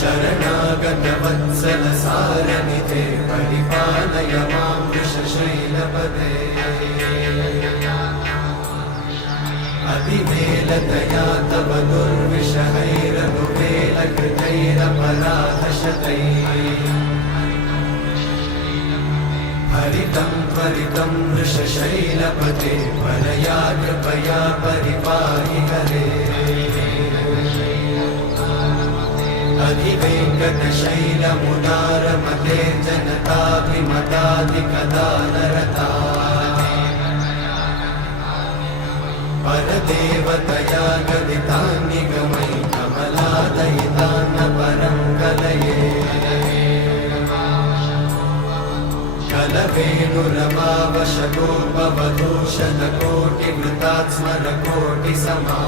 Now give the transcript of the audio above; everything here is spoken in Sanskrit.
शरणागतवत्सलसारनिधे परिपालय मां वृषशैलपदे अतिवेलतया तव दुर्विषहैरनुवेलकृतैरपराधशतैः हरितं त्वरितं वृषशैलपते परया कृपया परिपाहि हरे अधिवेङ्कटशैलमुदारमते जनताभिमताधिकदानरता परदेवतया गदितान्निगमैः कमलादयितान्न परं कलये कलवेणुरवावशतोपवधूषणकोटिवृतात् स्मरकोटिसमा